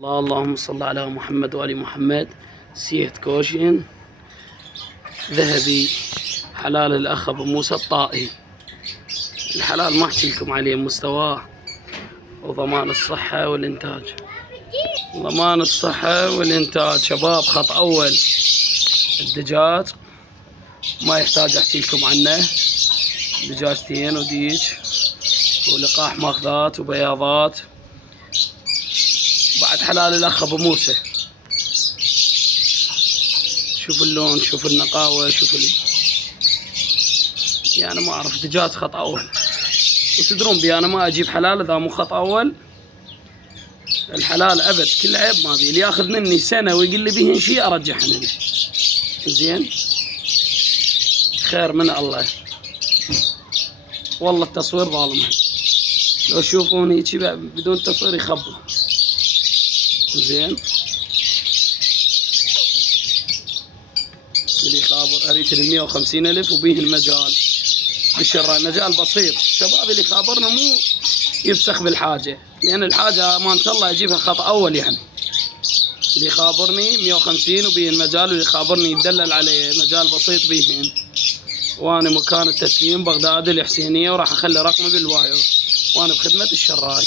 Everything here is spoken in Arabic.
اللهم صل على محمد وآل محمد. سيهت كوشن ذهبي حلال الأخ أبو موسى الطائي. الحلال ما أحكي لكم عليه مستواه وضمان الصحة والإنتاج. ضمان الصحة والإنتاج شباب. خط أول الدجاج ما يحتاج أحكي لكم عنه. دجاجتين وديج ولقاح ماخذات وبياضات. بعد حلال الأخ أبو موسى. شوف اللون، شوف النقاوة، شوف يعني ما أعرف دجاج خط أول. وتدرون بي أنا ما أجيب حلال إذا مو خط أول. الحلال أبد كل عيب ما بي. اللي ياخذ مني سنة ويقول لي بيهن شيء أرجحهن له. زين خير من الله. والله التصوير ظالم. لو تشوفوني بدون تصوير يخبوا. زين اللي خابر أريد 150,000 وبيه المجال بالشراء. مجال بسيط شباب. اللي خابرنا مو يفسخ بالحاجة، لأن الحاجة أمانة الله أجيبها خط أول. يعني اللي خابرني 150 وبيه المجال، واللي خابرني يدلل عليه مجال بسيط بيهن. وأنا مكان التسليم بغداد الحسينية، وراح أخلي رقمي بالوايو، وأنا بخدمة الشراي.